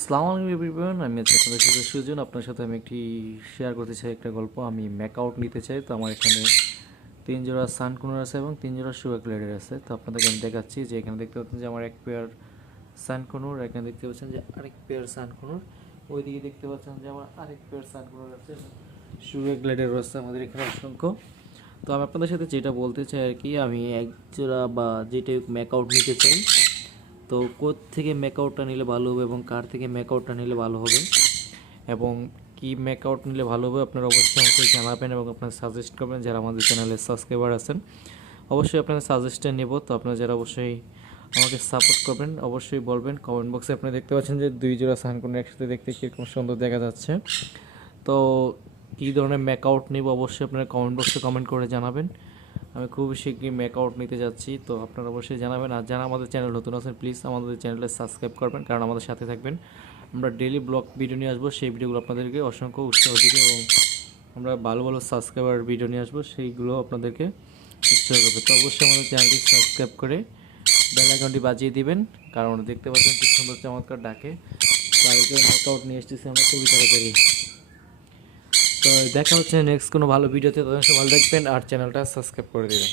আসসালামু আলাইকুম এভরিওয়ান, আমি আছি আপনাদের সাথে সুজন। আপনার সাথে আমি একটি শেয়ার করতে চাই একটা গল্প। আমি ম্যাকআউট নিতে চাই, তো আমার এখানে 3 জোড়া সানকুনোর আছে এবং 3 জোড়া সুগার গ্লেডের আছে। তো আপনাদেরকে আমি দেখাচ্ছি যে এখানে দেখতে পাচ্ছেন যে আমার এক পেয়ার সানকুনোর, এখানে দেখতে পাচ্ছেন যে আরেক পেয়ার সানকুনোর, ওইদিকে দেখতে পাচ্ছেন যে আমার আরেক পেয়ার সানকুনোর আছে, সুগার গ্লেডেরও আছে আমাদের এখানে অসংখ্য। তো আমি আপনাদের সাথে যেটা বলতে চাই আর কি, আমি এক জোড়া বা যেটা ম্যাকআউট নিতে চাই। তো থেকে ম্যাকআউটটা নিলে ভালো হবে এবং কার থেকে ম্যাকআউটটা নিলে ভালো হবে এবং কি ম্যাকআউট নিলে ভালো হবে আপনারা অবশ্যই আমাকে জানাবেন এবং আপনারা সাজেস্ট করবেন। যারা আমাদের চ্যানেলের সাবস্ক্রাইবার আছেন অবশ্যই আপনাদের সাজেস্টটা নেব। তো আপনারা যারা অবশ্যই আমাকে সাপোর্ট করবেন অবশ্যই বলবেন কমেন্ট বক্সে। আপনি দেখতে পাচ্ছেন যে 2 জোড়া সানকুন একসাথে দেখতে কীরকম সুন্দর দেখা যাচ্ছে। তো কী ধরনের ম্যাকআউট নেব অবশ্যই আপনারা কমেন্ট বক্সে কমেন্ট করে জানাবেন। আমি খুব শীঘ্রই ম্যাকআউট নিতে যাচ্ছি, তো আপনারা অবশ্যই জানাবেন। আর যারা আমাদের চ্যানেল নতুন আছেন প্লিজ আমাদের চ্যানেলটা সাবস্ক্রাইব করবেন, কারণ আমাদের সাথে থাকবেন। আমরা ডেইলি ব্লগ ভিডিও নিয়ে আসবো, সেই ভিডিওগুলো আপনাদেরকে অসংখ্য উৎসাহ দিবে এবং আমরা ভালো ভালো সাবস্ক্রাইবার ভিডিও নিয়ে আসবো, সেইগুলো আপনাদেরকে উৎসাহ করবে। তো অবশ্যই আমাদের চ্যানেলটি সাবস্ক্রাইব করে বেল আইকনটি বাজিয়ে দিবেন, কারণ দেখতে পাচ্ছেন কি সুন্দর চমৎকার ডাকে। তাদেরকে ম্যাকআউট নিয়ে এসেছি আমরা খুবই তাড়াতাড়ি। তো দেখা হচ্ছে নেক্সট কোনো ভালো ভিডিওতে। তখন সবাই ভালো দেখবেন আর চ্যানেলটা সাবস্ক্রাইব করে দেবেন।